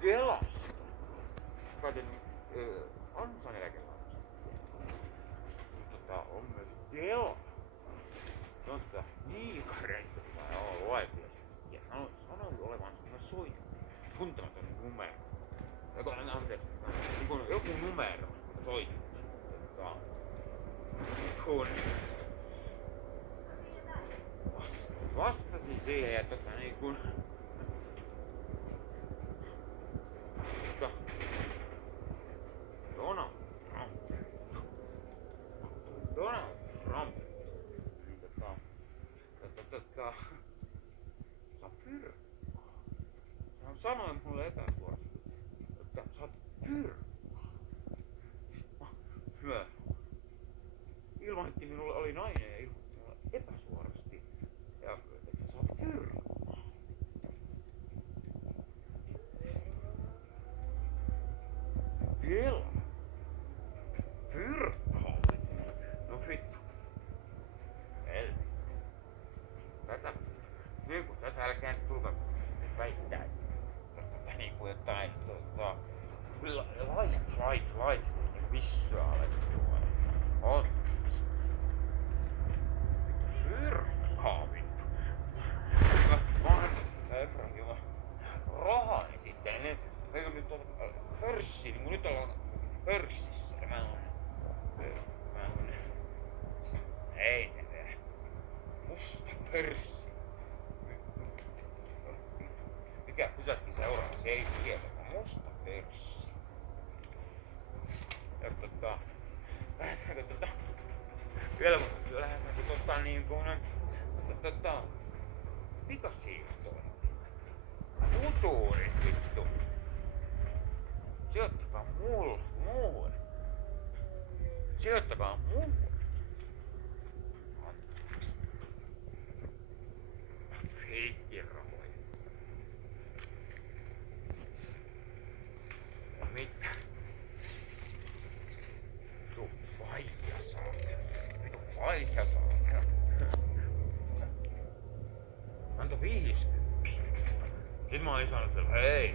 Kelas. Käytän kansaneläkelaitos. On myös Kela. Niikareita luettiin. Ja sanoi olevansa myös tuntematon numero. Anteeksi, joku numero soittaa. Kun vastasin siihen ja niin kun Donald Trump hän sanoi mulle epäsuorasti, että sä oot hyvä. Ilmoitti minulle, oli nainen ja ilmoitti mulle epäsuorasti, ja että sä oot kyrkka. Kela. Fyrkka. No vittu. Helvetti. Tätä älkää nyt tulko väittää. Niinku jotain lait niinku vissyä alettua. On. Fyrkkaa vittu. Mä Efrahilla rahani sitten. Eikö nyt ole pörssi, niin mun nyt ollaan pörssissä. Ja mä oon ei musta pörssi. Mikä pysähti seuraavaksi? Se ei tiedä. Musta pörssi. Ja vielä lähdetäänkö niin kuin pikasiirtoihin. Futuurit vittu. Sijoittakaa muulle. Sijoittakaa muulle. Feikkirahoja. Mitä? Vitu faija saa. Anto 50. Sitten mä olin sanonut, että hei,